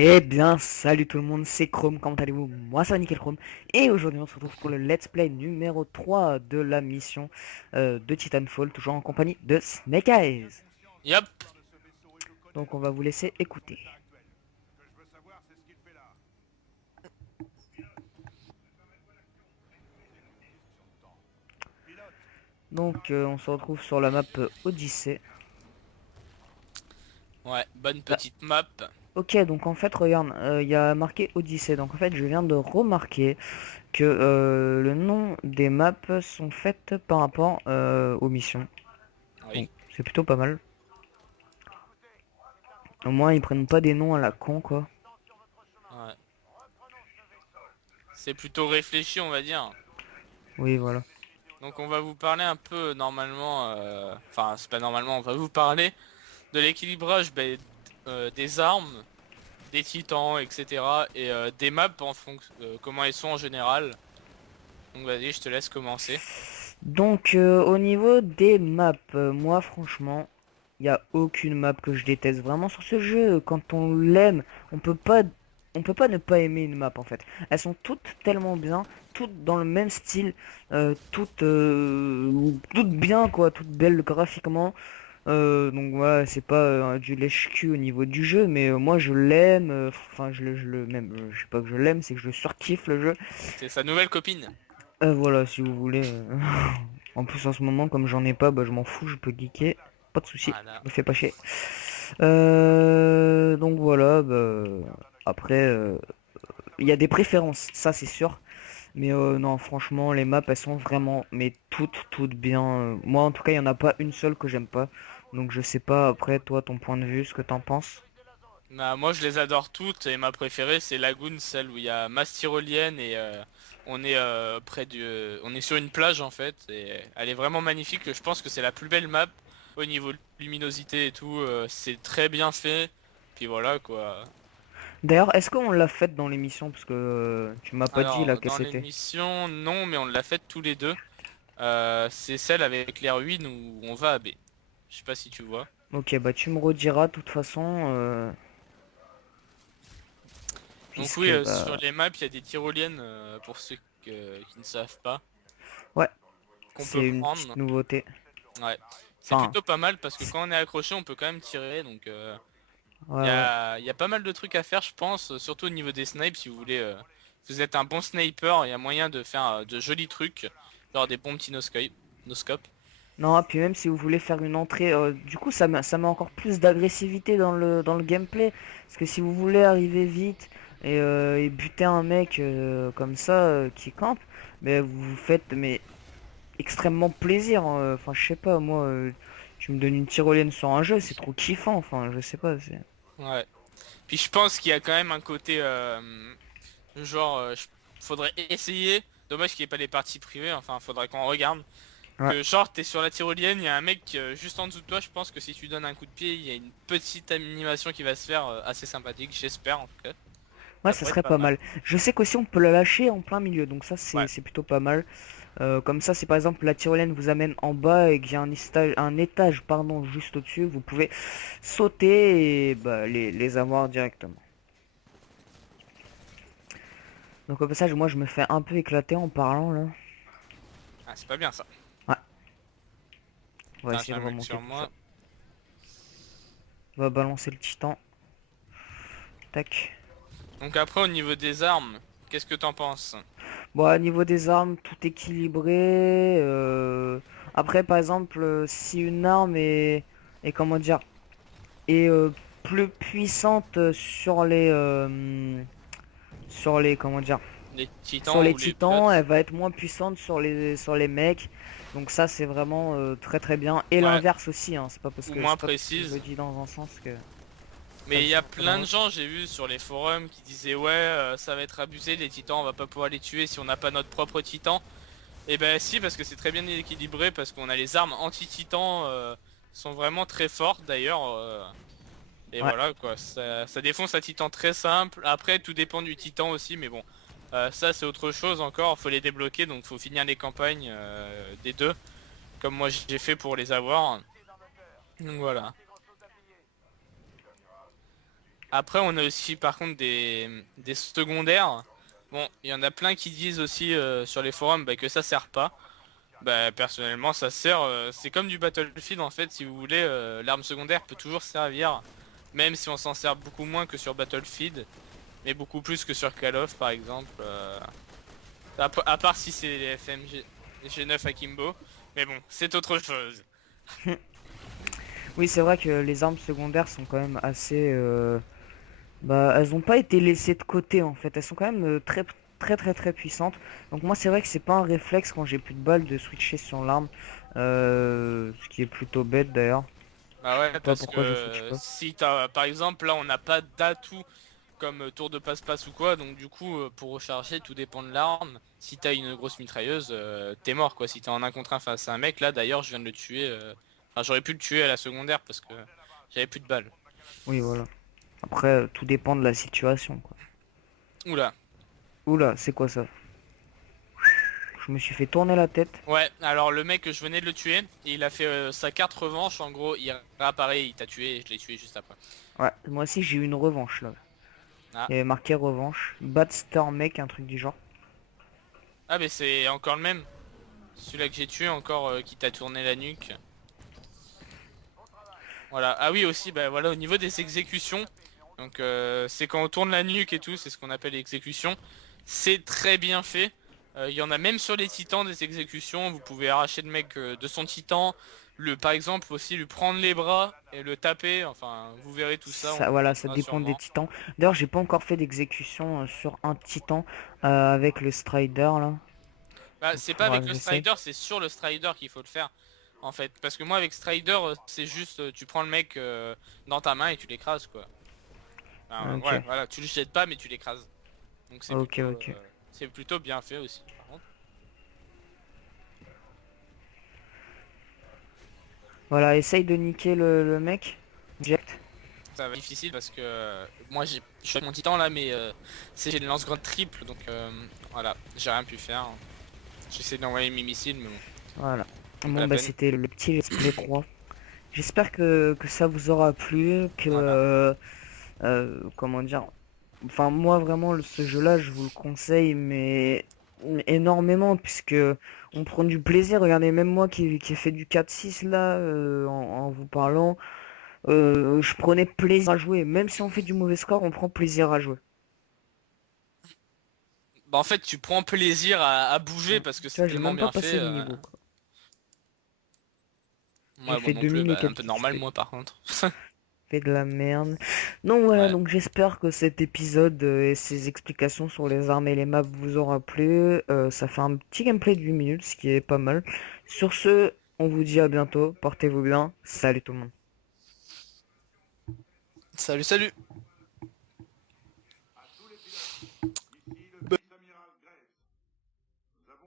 Eh bien, salut tout le monde, c'est Chrome, comment allez-vous? Moi, c'est Nickel Chrome, et aujourd'hui, on se retrouve pour le Let's Play numéro 3 de la mission de Titanfall, toujours en compagnie de Snake Eyes. Yep. Donc, on va vous laisser écouter. Donc, on se retrouve sur la map Odyssey. Ouais, bonne Bah, petite map. ok, donc en fait, regarde, il y a marqué Odyssey, donc en fait, je viens de remarquer que le nom des maps sont faites par rapport aux missions. Donc, Oui. c'est plutôt pas mal. Au moins, ils prennent pas des noms à la con, quoi. Ouais. C'est plutôt réfléchi, on va dire. Oui, voilà. Donc on va vous parler un peu normalement, enfin c'est pas normalement, on va vous parler de l'équilibrage des armes, des titans, etc. Et des maps en fonction comment elles sont en général. Donc vas-y, je te laisse commencer. Donc, au niveau des maps, moi, franchement, il n'y a aucune map que je déteste. Vraiment, sur ce jeu, quand on l'aime, on peut pas, on peut pas ne pas aimer une map, en fait. Elles sont toutes tellement bien, toutes dans le même style, toutes bien, quoi, toutes belles graphiquement. Donc voilà, c'est pas du lèche-cul au niveau du jeu, mais moi je l'aime, enfin même, je sais pas que je l'aime, c'est que je le surkiffe le jeu. C'est sa nouvelle copine. Voilà, si vous voulez. En plus, en ce moment, comme j'en ai pas, bah, je m'en fous, je peux geeker. Pas de souci, Voilà. me fais pas chier. Donc voilà, bah, après, il y a des préférences, ça c'est sûr. Mais non, franchement, les maps, elles sont vraiment, mais toutes bien. Moi, en tout cas, il y en a pas une seule que j'aime pas. Donc je sais pas, après, toi, ton point de vue, ce que t'en penses. Bah, moi je les adore toutes et ma préférée c'est Lagoon, celle où il y a masse tyrolienne et on est on est sur une plage en fait et elle est vraiment magnifique. Je pense que c'est la plus belle map au niveau luminosité et tout. C'est très bien fait. Puis voilà quoi. D'ailleurs, est-ce qu'on l'a faite dans l'émission? Parce que tu m'as pas dit là Alors que dans c'était. l'émission non mais on l'a faite tous les deux. C'est celle avec les ruines où on va à B. Je sais pas si tu vois. Ok, bah tu me rediras de toute façon, Donc puisque oui, sur bah les maps il y a des tyroliennes pour ceux qui ne savent pas ouais, qu'on c'est peut une petite prendre. nouveauté. Ouais, c'est Enfin, plutôt pas mal parce que quand on est accroché, on peut quand même tirer. Donc ouais, ouais. il y a pas mal de trucs à faire, je pense, surtout au niveau des snipes. Si vous voulez, si vous êtes un bon sniper, il y a moyen de faire de jolis trucs, genre des bons petits no-scopes. Non, puis même si vous voulez faire une entrée, du coup ça met encore plus d'agressivité dans le gameplay. Parce que si vous voulez arriver vite et buter un mec comme ça qui campe, mais vous vous faites mais extrêmement plaisir, hein. Enfin, je sais pas, moi, tu me donnes une tyrolienne sur un jeu, c'est trop kiffant. Enfin, je sais pas. Ouais. Puis je pense qu'il y a quand même un côté genre, faudrait essayer. Dommage qu'il n'y ait pas les parties privées. Enfin, faudrait qu'on regarde. Ouais. Que genre t'es sur la tyrolienne, il y a un mec juste en dessous de toi, je pense que si tu donnes un coup de pied, il y a une petite animation qui va se faire assez sympathique, j'espère en tout cas. Ouais, Ça ça pourrait être serait pas pas mal. mal. Je sais qu'aussi on peut la lâcher en plein milieu, donc ça Ouais, c'est plutôt pas mal. Comme ça, si par exemple la tyrolienne vous amène en bas et qu'il y a un étage pardon, juste au-dessus, vous pouvez sauter et bah, les avoir directement. Donc au passage, moi je me fais un peu éclater en parlant là. ah, c'est pas bien ça. Ouais, on va Attends, j'ai essayer de un mec remonter sur tout ça. moi. On va balancer le titan. Tac. Donc après au niveau des armes, qu'est-ce que t'en penses? Bon, à niveau des armes, tout équilibré. Après, par exemple, si une arme est comment dire, est plus puissante sur les comment dire, Les sur titans les ou les titans, plots? elle va être moins puissante sur les mecs. Donc ça, c'est vraiment très très bien. Et Ouais, l'inverse aussi, hein. C'est pas parce ou que moins c'est pas parce que je le précises. dis dans un sens que ça Mais le il y a sera pas dans plein de l'autre. gens, j'ai vu sur les forums, qui disaient ouais, ça va être abusé, les titans, on va pas pouvoir les tuer si on n'a pas notre propre titan. Et ben si, parce que c'est très bien équilibré, parce qu'on a les armes anti-titan sont vraiment très fortes d'ailleurs. Et Ouais. voilà quoi, ça défonce un titan très simple. Après tout dépend du titan aussi, mais bon, ça c'est autre chose encore, faut les débloquer, donc faut finir les campagnes des deux, comme moi j'ai fait pour les avoir. Donc voilà. Après, on a aussi par contre des secondaires. Bon, il y en a plein qui disent aussi sur les forums bah, que ça sert pas. Bah personnellement ça sert, c'est comme du Battlefield en fait, si vous voulez, l'arme secondaire peut toujours servir, même si on s'en sert beaucoup moins que sur Battlefield, mais beaucoup plus que sur Call of par exemple, à part si c'est les FMG G9 Akimbo, mais bon, c'est autre chose. Oui, c'est vrai que les armes secondaires sont quand même assez... bah, elles ont pas été laissées de côté en fait. Elles sont quand même très très très très puissantes. Donc moi c'est vrai que c'est pas un réflexe quand j'ai plus de balles de switcher sur l'arme. Ce qui est plutôt bête d'ailleurs. Bah Je sais ouais, pas parce pourquoi je switch que pas. si t'as, par exemple là on n'a pas d'atout comme tour de passe-passe ou quoi, donc du coup pour recharger tout dépend de l'arme. Si t'as une grosse mitrailleuse, t'es mort quoi. Si t'es en un contre un face à un mec, là d'ailleurs je viens de le tuer. Enfin j'aurais pu le tuer à la secondaire parce que j'avais plus de balles. Oui voilà. Après tout dépend de la situation quoi. Oula. Oula, c'est quoi ça? Je me suis fait tourner la tête. Ouais, alors le mec je venais de le tuer, et il a fait sa carte revanche, en gros il réapparaît, il t'a tué et je l'ai tué juste après. Ouais, moi aussi j'ai eu une revanche là. Ah, Il y avait marqué revanche. Bad Star Mec, un truc du genre. ah mais c'est encore le même. Celui-là que j'ai tué encore qui t'a tourné la nuque. Voilà. Ah oui aussi, bah voilà, au niveau des exécutions, donc c'est quand on tourne la nuque et tout, c'est ce qu'on appelle l'exécution. C'est très bien fait. Il y en a même sur les titans des exécutions, vous pouvez arracher le mec de son titan, par exemple aussi lui prendre les bras et le taper, enfin vous verrez tout ça, on Ça, vous voilà, ça expliquera dépend des sûrement. titans. D'ailleurs, j'ai pas encore fait d'exécution sur un titan avec le Strider là. Bah Donc c'est pas faudra avec que le j'essaye. Strider, c'est sur le Strider qu'il faut le faire. En fait, parce que moi avec Strider, c'est juste tu prends le mec dans ta main et tu l'écrases quoi. Enfin, Ok, ouais, voilà, tu le jettes pas mais tu l'écrases. Donc ok, ok. c'est plutôt bien fait aussi. Par contre, Voilà, essaye de niquer le mec. Direct. ça va être difficile parce que moi je suis avec mon titan là, mais j'ai une lance-grande triple, donc voilà, j'ai rien pu faire. J'essaie d'envoyer mes missiles, mais bon, Voilà. c'est pas Bon la bah peine. c'était le petit Let's Play 3. J'espère que ça vous aura plu, que Voilà. comment dire. Enfin moi vraiment ce jeu-là je vous le conseille mais énormément puisque on prend du plaisir. Regardez même moi qui ai fait du 4-6 là en vous parlant. Je prenais plaisir à jouer. Même si on fait du mauvais score, on prend plaisir à jouer. Bah en fait, tu prends plaisir à bouger Mm. parce que Tu c'est vois, j'ai tellement même pas bien fait. passé le niveau, quoi. J'ai Moi, bon fait non plus, 2000 et bah, un quelques peu normal XP. moi par contre. Fait de la merde. Donc voilà, Ouais. donc j'espère que cet épisode et ces explications sur les armes et les maps vous aura plu. Ça fait un petit gameplay de 8 minutes, ce qui est pas mal. Sur ce, on vous dit à bientôt. Portez-vous bien. Salut tout le monde. Salut, salut.